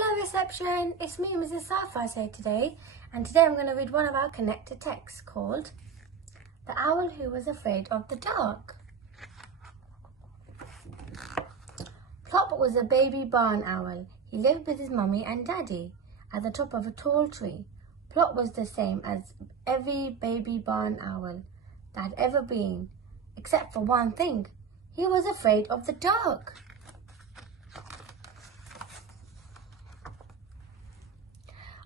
Hello reception, it's me Mrs Sarfraz here today, and today I'm going to read one of our connected texts called The Owl Who Was Afraid of the Dark. Plop was a baby barn owl. He lived with his mummy and daddy at the top of a tall tree. Plop was the same as every baby barn owl that had ever been, except for one thing. He was afraid of the dark.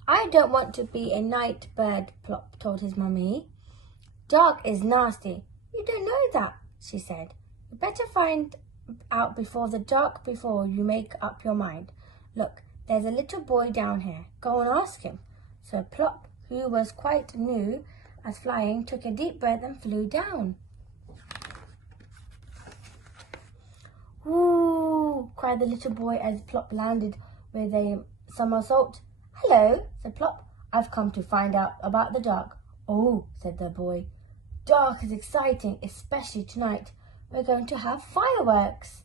I don't want to be a night bird, Plop told his mummy. Dark is nasty. You don't know that, she said. You better find out before the dark before you make up your mind. Look, there's a little boy down here. Go and ask him. So Plop, who was quite new at flying, took a deep breath and flew down. Ooh, cried the little boy as Plop landed with a somersault. Hello, said Plop. I've come to find out about the dark. Oh, said the boy. Dark is exciting, especially tonight. We're going to have fireworks.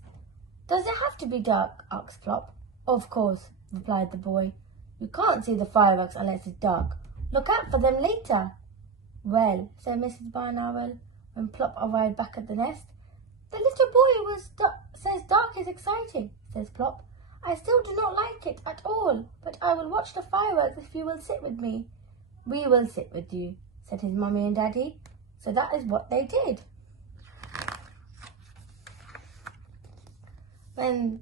Does it have to be dark? Asked Plop. Of course, replied the boy. You can't see the fireworks unless it's dark. Look out for them later. Well, said Mrs. Barn Owl, when Plop arrived back at the nest. The little boy says dark is exciting, says Plop. I still do not like it at all, but I will watch the fireworks if you will sit with me. We will sit with you, said his mummy and daddy. So that is what they did. When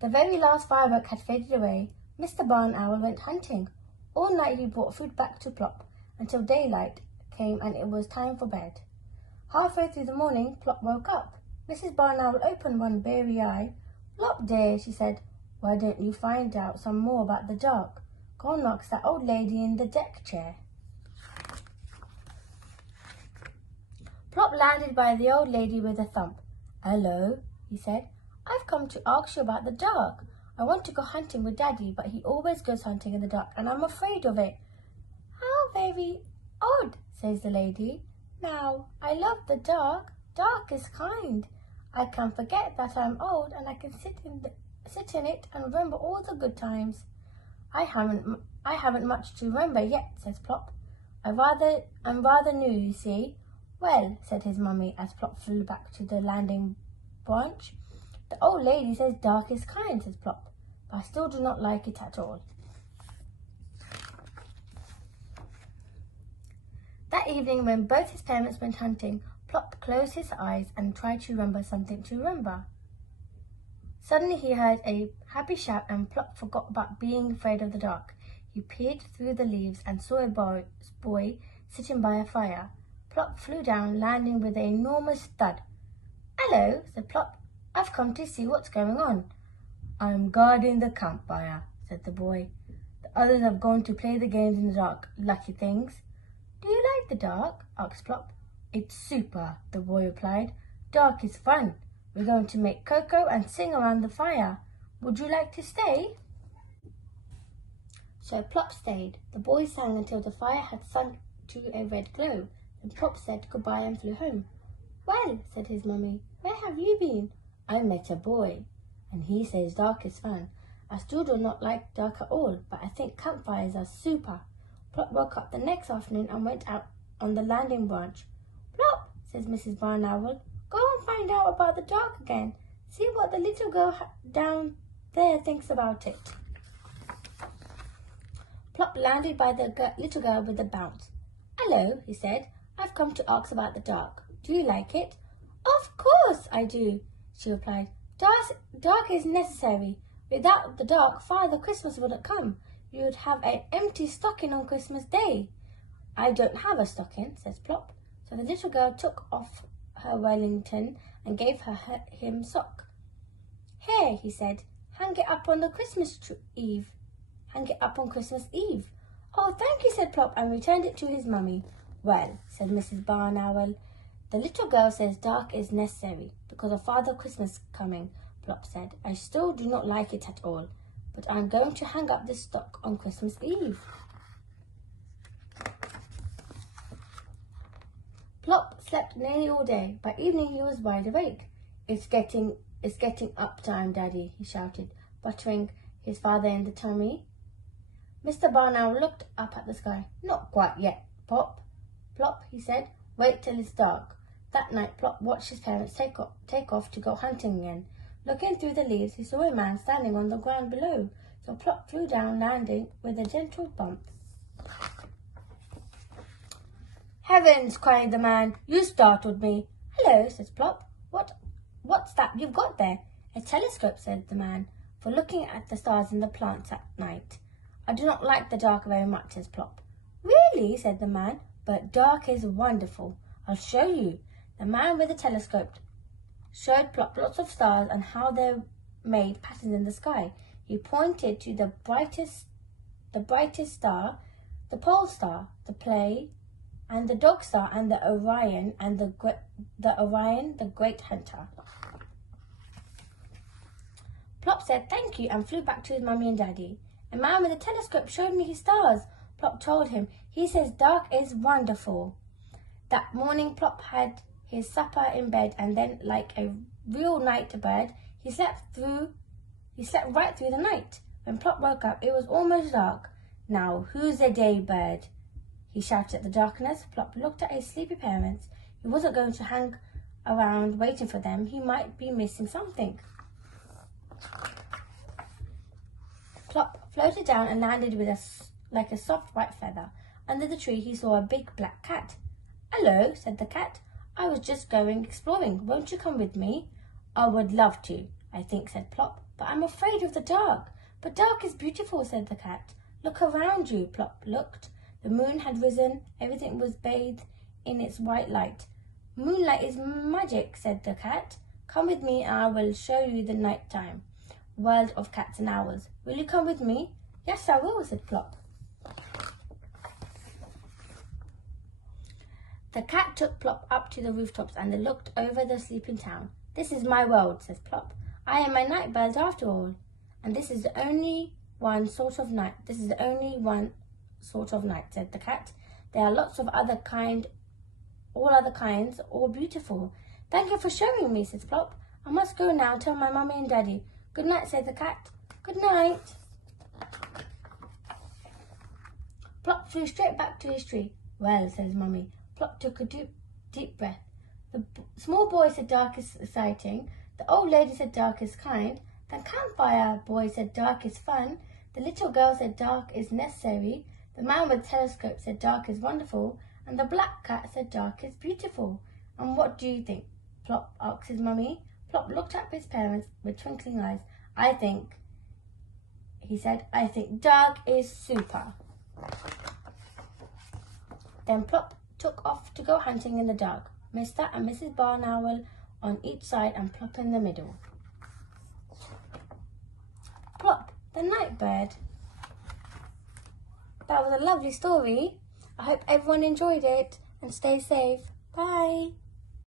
the very last firework had faded away, Mr. Barn Owl went hunting. All night he brought food back to Plop until daylight came and it was time for bed. Halfway through the morning, Plop woke up. Mrs. Barn Owl opened one beery eye. Plop dear, she said, why don't you find out some more about the dark? Go and ask that old lady in the deck chair. Plop landed by the old lady with a thump. Hello, he said. I've come to ask you about the dark. I want to go hunting with Daddy, but he always goes hunting in the dark and I'm afraid of it. How very odd, says the lady. Now, I love the dark. Dark is kind. I can forget that I'm old and I can sit in it and remember all the good times. I haven't much to remember yet, says Plop. I'm rather new, you see. Well, said his mummy as Plop flew back to the landing branch. The old lady says dark is kind, says Plop, but I still do not like it at all. That evening, when both his parents went hunting, Plop closed his eyes and tried to remember something to remember. Suddenly he heard a happy shout and Plop forgot about being afraid of the dark. He peered through the leaves and saw a boy sitting by a fire. Plop flew down, landing with an enormous thud. Hello, said Plop. I've come to see what's going on. I'm guarding the campfire, said the boy. The others have gone to play the games in the dark, lucky things. Do you like the dark? Asked Plop. It's super, the boy replied. Dark is fun. We're going to make cocoa and sing around the fire. Would you like to stay? So Plop stayed. The boys sang until the fire had sunk to a red glow. Then Plop said goodbye and flew home. Well, said his mummy, where have you been? I met a boy, and he says dark is fun. I still do not like dark at all, but I think campfires are super. Plop woke up the next afternoon and went out on the landing branch. Plop, says Mrs. Barn Owl, go and find out about the dark again. See what the little girl down there thinks about it. Plop landed by the little girl with a bounce. Hello, he said. I've come to ask about the dark. Do you like it? Of course I do, she replied. Dark is necessary. Without the dark, Father Christmas wouldn't come. You would have an empty stocking on Christmas Day. I don't have a stocking, says Plop. So the little girl took off her Wellington and gave him sock. Here, he said, hang it up on the Christmas Eve. Hang it up on Christmas Eve. Oh, thank you, said Plop, and returned it to his mummy. Well, said Mrs. Barn Owl, the little girl says dark is necessary because of Father Christmas coming, Plop said. I still do not like it at all, but I'm going to hang up this stock on Christmas Eve. Plop slept nearly all day. By evening he was wide awake. It's getting up time, Daddy, he shouted, buttering his father in the tummy. Mr. Barn Owl looked up at the sky. "Not quite yet, Plop," he said. "Wait till it's dark." That night, Plop watched his parents take off to go hunting again. Looking through the leaves, he saw a man standing on the ground below. So Plop flew down, landing with a gentle bump. "Heavens!" cried the man. "You startled me." "Hello," said Plop. What's that you've got there?" "A telescope," said the man, "for looking at the stars and the plants at night." "I do not like the dark very much," said Plop. "Really?" said the man. "But dark is wonderful. I'll show you." The man with the telescope showed Plop lots of stars and how they made patterns in the sky. He pointed to the brightest star, the pole star, the Pleiades, and the dog star, and the Orion, and the great hunter. Plop said thank you and flew back to his mummy and daddy. "A man with a telescope showed me his stars," Plop told him. "He says dark is wonderful." That morning Plop had his supper in bed, and then, like a real night bird, he slept right through the night. When Plop woke up, it was almost dark. "Now, who's a day bird?" he shouted at the darkness. Plop looked at his sleepy parents. He wasn't going to hang around waiting for them. He might be missing something. Plop floated down and landed with like a soft white feather. Under the tree, he saw a big black cat. "Hello," said the cat. "I was just going exploring. Won't you come with me?" "I would love to, I think," said Plop, "but I'm afraid of the dark." "But dark is beautiful," said the cat. "Look around you." Plop looked. The moon had risen. Everything was bathed in its white light. "Moonlight is magic," said the cat. "Come with me and I will show you the nighttime world of cats and owls. Will you come with me?" "Yes, I will," said Plop. The cat took Plop up to the rooftops and they looked over the sleeping town. "This is my world," said Plop. "I am a night bird after all. And this is the only one sort of night. Said the cat. "There are lots of all other kinds, all beautiful." "Thank you for showing me," said Plop. "I must go now and tell my mummy and daddy." "Good night," said the cat. "Good night." Plop flew straight back to his tree. "Well," said his mummy. Plop took a deep breath. The small boy said dark is exciting. The old lady said dark is kind. The campfire boy said dark is fun. The little girl said dark is necessary. The man with the telescope said dark is wonderful. And the black cat said dark is beautiful. "And what do you think?" Plop asked his mummy. Plop looked at his parents with twinkling eyes. He said, "I think dark is super." Then Plop took off to go hunting in the dark. Mr. and Mrs. Barn Owl on each side and Plop in the middle. Plop, the night bird. That was a lovely story. I hope everyone enjoyed it and stay safe. Bye.